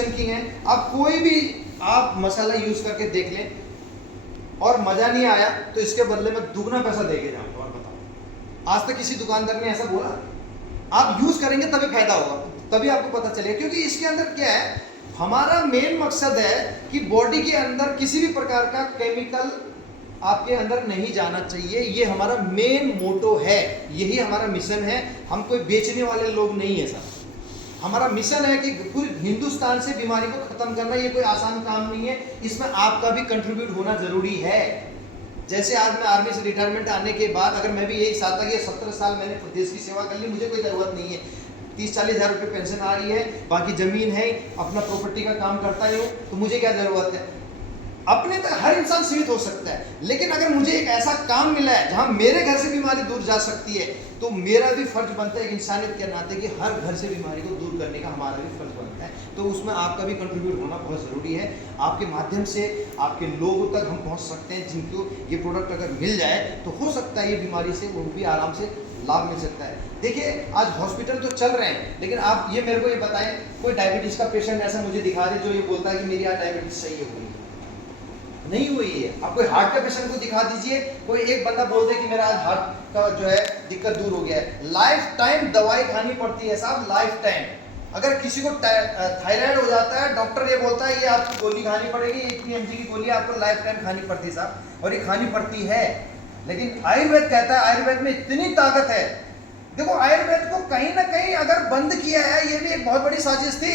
Kitchen king है, आप कोई भी आप मसाला यूज करके देख लें और मजा नहीं आया तो इसके बदले में दुगना पैसा दे के जाऊंगा। और बताओ, आज तक किसी दुकानदार ने ऐसा बोला? आप यूज करेंगे तभी फायदा होगा, तभी आपको पता चलेगा। क्योंकि इसके अंदर क्या है, हमारा मेन मकसद है कि बॉडी के अंदर किसी भी प्रकार का केमिकल आपके अंदर नहीं जाना चाहिए। ये हमारा मेन मोटो है, यही हमारा मिशन है। हम कोई बेचने वाले लोग नहीं है साहब। हमारा मिशन है कि पूरे हिंदुस्तान से बीमारी को खत्म करना। ये कोई आसान काम नहीं है, इसमें आपका भी कंट्रीब्यूट होना जरूरी है। जैसे आज मैं आर्मी से रिटायरमेंट आने के बाद अगर मैं भी यही चाहता कि 17 साल मैंने देश की सेवा कर ली, मुझे कोई जरूरत नहीं है, 30-40 हज़ार रुपये पेंशन आ रही है, बाकी जमीन है, अपना प्रॉपर्टी का काम करता ही हूँ, तो मुझे क्या जरूरत है? अपने तक हर इंसान सीमित हो सकता है, लेकिन अगर मुझे एक ऐसा काम मिला है जहां मेरे घर से बीमारी दूर जा सकती है, तो मेरा भी फर्ज बनता है एक इंसानियत के नाते कि हर घर से बीमारी को दूर करने का हमारा भी फर्ज बनता है। तो उसमें आपका भी कंट्रीब्यूट होना बहुत ज़रूरी है। आपके माध्यम से आपके लोगों तक हम पहुंच सकते हैं, जिनको ये प्रोडक्ट अगर मिल जाए तो हो सकता है ये बीमारी से वो भी आराम से लाभ मिल सकता है। देखिए, आज हॉस्पिटल तो चल रहे हैं, लेकिन आप ये मेरे को ये बताएं, कोई डायबिटीज़ का पेशेंट ऐसा मुझे दिखा दे जो ये बोलता है कि मेरी आज डायबिटीज़ सही हो गई, नहीं हुई है। आप कोई हार्ट के पेशेंट को दिखा दीजिए, कोई एक बंदा बोल दे कि मेरा आज हार्ट का जो है दिक्कत दूर हो गया है। लाइफ टाइम दवाई खानी पड़ती है साहब, लाइफ टाइम। अगर किसी को थायराइड हो जाता है, डॉक्टर ये बोलता है ये आपको गोली खानी पड़ेगी, इतनी mg की गोली आपको लाइफ टाइम खानी पड़ती है साहब, और ये खानी पड़ती है। लेकिन आयुर्वेद कहता है, आयुर्वेद में इतनी ताकत है। देखो, आयुर्वेद को कहीं ना कहीं अगर बंद किया है, ये भी एक बहुत बड़ी साजिश थी,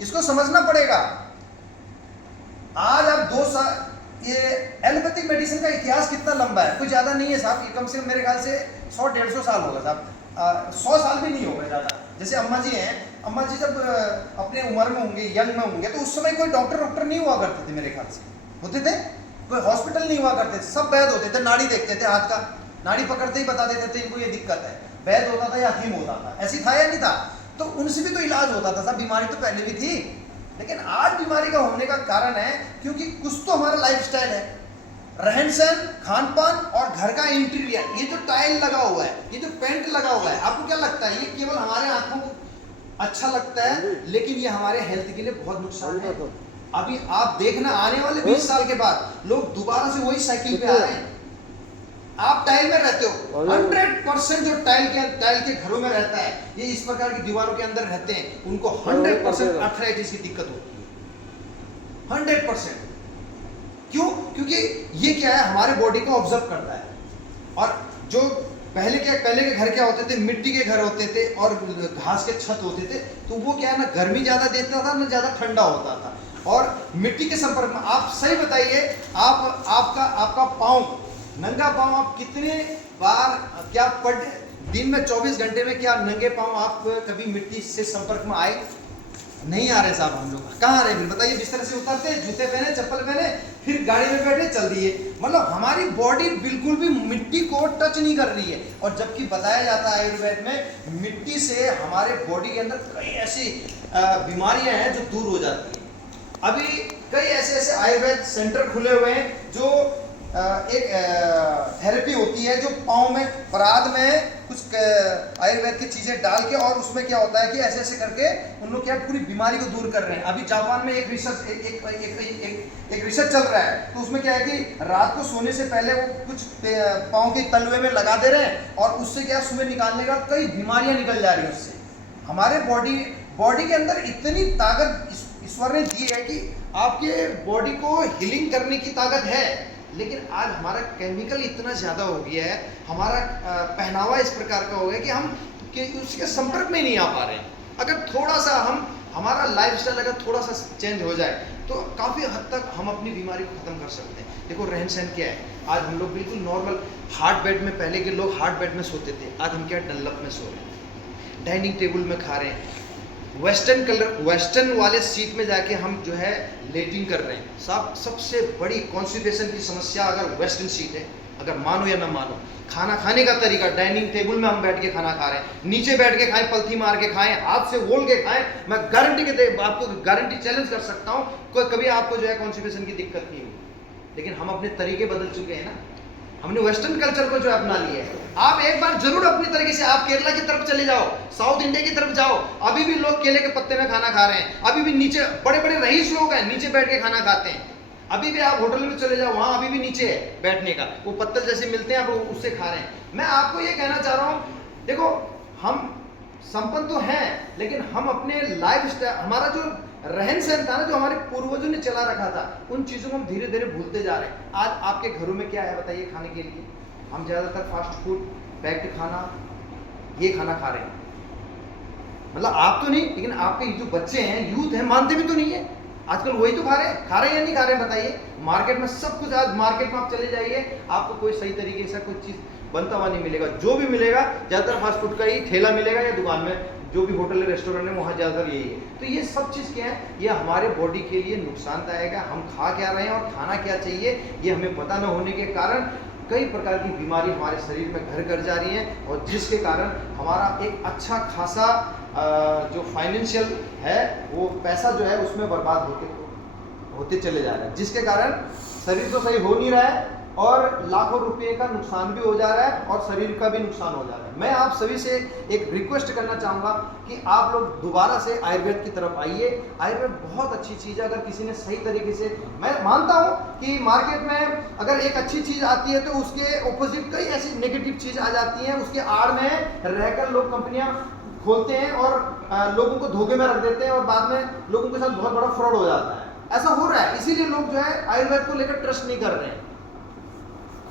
इसको समझना पड़ेगा। आज आप 2 साल, ये एलोपैथिक मेडिसिन का इतिहास कितना लंबा है, कुछ ज़्यादा नहीं है साहब। ये कम से कम मेरे ख्याल से 100-150 साल होगा साहब, 100 साल भी नहीं होगा ज़्यादा। जैसे अम्मा जी हैं, अम्मा जी जब अपने उम्र में होंगे, यंग में होंगे, तो उस समय कोई डॉक्टर नहीं हुआ करते थे मेरे ख्याल से, होते थे? कोई हॉस्पिटल नहीं हुआ करते थे, सब वैद्य होते थे। नाड़ी देखते थे, हाथ का नाड़ी पकड़ते ही बता देते थे इनको ये दिक्कत है। वैद्य होता था या हकीम होता था, ऐसी था या नहीं था? तो उनसे भी तो इलाज होता था साहब, बीमारी तो पहले भी थी। लेकिन आज बीमारी का होने का कारण है क्योंकि कुछ तो हमारा लाइफस्टाइल है, रहन सहन, खान पान और घर का इंटीरियर। ये जो टाइल लगा हुआ है, ये जो पेंट लगा हुआ है, आपको क्या लगता है ये केवल हमारे आंखों को अच्छा लगता है, लेकिन ये हमारे हेल्थ के लिए बहुत नुकसान है। अभी आप देखना, आने वाले 20 साल के बाद लोग दोबारा से वही साइकिल पे आ रहे हैं। आप टाइल में रहते हो, 100% जो टाइल के घरों में रहता है, ये इस प्रकार की दीवारों के अंदर रहते हैं, उनको 100% आर्थराइटिस की दिक्कत होती है। 100%। क्यों? क्योंकि ये क्या है, हमारे बॉडी को ऑब्जर्व करता है। और जो पहले के घर क्या होते थे, मिट्टी के घर होते थे और घास के छत होते थे, तो वो क्या है ना, गर्मी ज्यादा देता था ना, ज्यादा ठंडा होता था। और मिट्टी के संपर्क में, आप सही बताइए, आपका पाँव, नंगा पाँव, आप कितने बार, क्या पर दिन में 24 घंटे में क्या नंगे पाँव आप कभी मिट्टी से संपर्क में आए? नहीं आ रहे साहब। हम लोग कहाँ आ रहे हैं बताइए? बिस्तर से उतरते, जूते पहने, चप्पल पहने, फिर गाड़ी में बैठे, चल दिए। मतलब हमारी बॉडी बिल्कुल भी मिट्टी को टच नहीं कर रही है। और जबकि बताया जाता है आयुर्वेद में, मिट्टी से हमारे बॉडी के अंदर कई ऐसी बीमारियां हैं जो दूर हो जाती हैं। अभी कई ऐसे आयुर्वेद सेंटर खुले हुए हैं जो एक थेरेपी होती है, जो पाँव में, पराद में कुछ आयुर्वेद की चीज़ें डाल के, और उसमें क्या होता है कि ऐसे करके उन लोग क्या पूरी बीमारी को दूर कर रहे हैं। अभी जापान में एक रिसर्च चल रहा है, तो उसमें क्या है कि रात को सोने से पहले वो कुछ पाँव के तलवे में लगा दे रहे हैं, और उससे क्या सुबह निकालने का कई बीमारियां निकल जा रही हैं उससे। हमारे बॉडी के अंदर इतनी ताकत ईश्वर ने दी है कि आपके बॉडी को हीलिंग करने की ताकत है। लेकिन आज हमारा केमिकल इतना ज़्यादा हो गया है, हमारा पहनावा इस प्रकार का हो गया कि हम उसके संपर्क में नहीं आ पा रहे हैं। अगर थोड़ा सा हमारा लाइफस्टाइल अगर थोड़ा सा चेंज हो जाए, तो काफ़ी हद तक हम अपनी बीमारी को ख़त्म कर सकते हैं। देखो, रहन सहन क्या है, आज हम लोग बिल्कुल नॉर्मल हार्ड बेड में, पहले के लोग हार्ड बेड में सोते थे, आज हम क्या डनलप में सो रहे हैं, डाइनिंग टेबल में खा रहे हैं, वेस्टर्न वाले सीट में जाके हम जो है लेटिंग कर रहे हैं। सबसे बड़ी कॉन्स्टिपेशन की समस्या अगर वेस्टर्न सीट है, अगर मानो या ना मानो, खाना खाने का तरीका, डाइनिंग टेबल में हम बैठ के खाना खा रहे हैं, नीचे बैठ के खाएं, पलथी मार के खाएं, हाथ से वोल के खाएं, मैं आपको गारंटी चैलेंज कर सकता हूं, कभी आपको जो है कॉन्स्टिपेशन की दिक्कत नहीं होगी। लेकिन हम अपने तरीके बदल चुके हैं ना, हमने वेस्टर्न कल्चर को जो है अपना लिया है। आप एक बार जरूर अपनी तरीके से आप केरला की तरफ चले जाओ, साउथ इंडिया की तरफ जाओ, अभी भी लोग केले के पत्ते में खाना खा रहे हैं, अभी भी नीचे बड़े बड़े रईस लोग हैं नीचे बैठ के खाना खाते हैं। अभी भी आप होटल में चले जाओ, वहां अभी भी नीचे है बैठने का, वो पत्तल जैसे मिलते हैं आप उससे खा रहे हैं। मैं आपको ये कहना चाह रहा हूं, देखो हम संपन्न तो हैं, लेकिन हम अपने लाइफ स्टाइल, हमारा जो रहन सहन था ना, जो हमारे पूर्वजों ने चला रखा था, उन चीजों को हम धीरे धीरे भूलते जा रहे हैं। आज आपके घरों में क्या है बताइए खाने के लिए? हम ज्यादातर फास्ट फूड, पैक्ड खाना, ये खाना खा रहे हैं। मतलब आप तो नहीं, लेकिन आपके जो बच्चे हैं, यूथ है, मानते भी तो नहीं है। आजकल वही तो खा रहे हैं या नहीं खा रहे हैं बताइए? मार्केट में सब कुछ, आज मार्केट में आप चले जाइए, आपको कोई सही तरीके से कोई चीज बनता हुआ नहीं मिलेगा। जो भी मिलेगा ज्यादातर फास्ट फूड का ही ठेला मिलेगा, या दुकान में जो भी होटल रेस्टोरेंट है वहाँ ज्यादातर यही है। तो ये सब चीज़ क्या है, ये हमारे बॉडी के लिए नुकसानदायक है। हम खा क्या रहे हैं और खाना क्या चाहिए ये हमें पता न होने के कारण कई प्रकार की बीमारी हमारे शरीर में घर कर जा रही हैं, और जिसके कारण हमारा एक अच्छा खासा जो फाइनेंशियल है वो पैसा जो है उसमें बर्बाद होते चले जा रहे हैं, जिसके कारण शरीर तो सही हो नहीं रहा है और लाखों रुपए का नुकसान भी हो जा रहा है और शरीर का भी नुकसान हो जा रहा है। मैं आप सभी से एक रिक्वेस्ट करना चाहूँगा कि आप लोग दोबारा से आयुर्वेद की तरफ आइए। आयुर्वेद बहुत अच्छी चीज़ है। अगर किसी ने सही तरीके से, मैं मानता हूँ कि मार्केट में अगर एक अच्छी चीज़ आती है तो उसके ऑपोजिट कई ऐसी नेगेटिव चीज़ आ जाती हैं, उसके आड़ में रहकर लोग कंपनियाँ खोलते हैं और लोगों को धोखे में रख देते हैं और बाद में लोगों के साथ बहुत बड़ा फ्रॉड हो जाता है। ऐसा हो रहा है, इसीलिए लोग जो है आयुर्वेद को लेकर ट्रस्ट नहीं कर रहे हैं।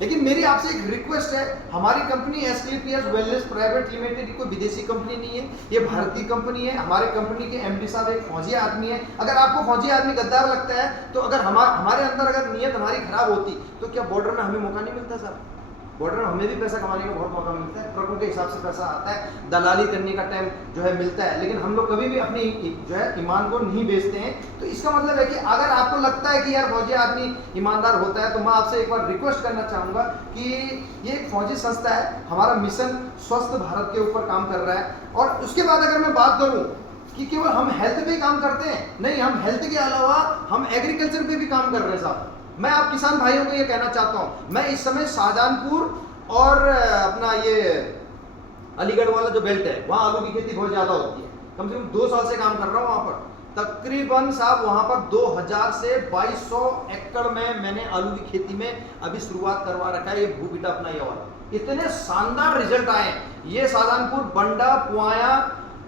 लेकिन मेरी आपसे एक रिक्वेस्ट है, हमारी company Asclepius wellness private limited कोई विदेशी कंपनी नहीं है, ये भारतीय कंपनी है। हमारे कंपनी के एमडी साहब एक फौजी आदमी है। अगर आपको फौजी आदमी गद्दार लगता है तो अगर हमारे अंदर अगर नीयत हमारी खराब होती तो क्या बॉर्डर में हमें मौका नहीं मिलता सर? बॉर्डर में हमें भी पैसा कमाने का बहुत मौका मिलता है, ट्रकों के हिसाब से पैसा आता है, दलाली करने का टाइम जो है मिलता है, लेकिन हम लोग कभी भी अपनी जो है ईमान को नहीं बेचते हैं। तो इसका मतलब है कि अगर आपको लगता है कि यार फौजी आदमी ईमानदार होता है, तो मैं आपसे एक बार रिक्वेस्ट करना चाहूँगा कि ये एक फौजी संस्था है, हमारा मिशन स्वस्थ भारत के ऊपर काम कर रहा है। और उसके बाद अगर मैं बात करूँ कि केवल हम हेल्थ पे काम करते हैं, नहीं, हम हेल्थ के अलावा हम एग्रीकल्चर पे भी काम कर रहे हैं साहब। मैं आप किसान भाइयों को ये कहना चाहता हूँ, मैं इस समय शाहजहानपुर और अपना ये अलीगढ़ वाला जो बेल्ट है वहाँ आलू की खेती बहुत ज़्यादा होती है। कम से कम 2 साल से काम कर रहा हूँ वहाँ पर। तकरीबन साहब वहाँ पर 2000 से 2200 एकड़ में मैंने आलू की खेती में अभी शुरुआत करवा रखा है। ये भूबिटा अपना ये वाला, इतने शानदार रिजल्ट आए। ये शाहजहानपुर, बंडा, पुआया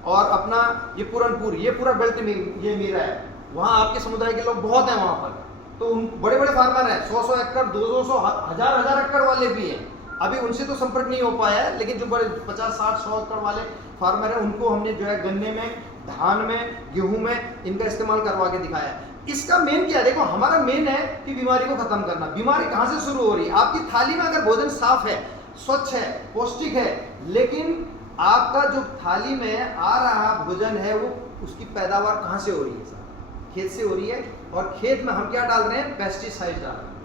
और अपना ये पूरनपुर, ये पूरा बेल्ट ये मेरा है। वहाँ आपके समुदाय के लोग बहुत हैं वहाँ पर, तो बड़े बड़े फार्मर हैं, 100 एकड़, 200, 1000 एकड़ वाले भी हैं। अभी उनसे तो संपर्क नहीं हो पाया है, लेकिन जो बड़े 50, 60, 100 एकड़ वाले फार्मर हैं उनको हमने जो है गन्ने में, धान में, गेहूं में इनका इस्तेमाल करवा के दिखाया है। इसका मेन क्या है, देखो हमारा मेन है कि बीमारी को खत्म करना। बीमारी कहाँ से शुरू हो रही है? आपकी थाली में अगर भोजन साफ है, स्वच्छ है, पौष्टिक है, लेकिन आपका जो थाली में आ रहा भोजन है वो उसकी पैदावार कहाँ से हो रही है? खेत से हो रही है। और खेत में हम क्या डाल रहे हैं? पेस्टिसाइड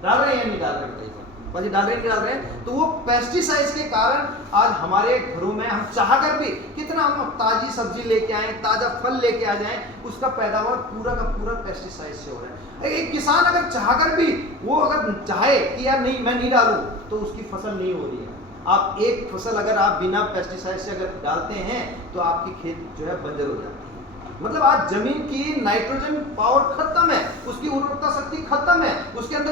डाल रहे हैं या नहीं डाल रहे हैं? बताइए, डाल रहे हैं, नहीं डाल रहे हैं? तो वो पेस्टिसाइड्स के कारण आज हमारे घरों में हम चाहकर भी कितना हम ताजी सब्जी लेके आए, ताजा फल लेके आ जाएं, उसका पैदावार पूरा का पूरा पेस्टिसाइड से हो रहा है। एक किसान अगर चाहकर भी, वो अगर चाहे कि यार नहीं मैं नहीं डालूं, तो उसकी फसल नहीं हो रही है। आप एक फसल अगर आप बिना पेस्टिसाइड से अगर डालते हैं तो आपकी खेत जो है बंजर हो जाती है। मतलब आज जमीन की नाइट्रोजन पावर खत्म है, उसकी उर्वरकता शक्ति खत्म है, उसके अंदर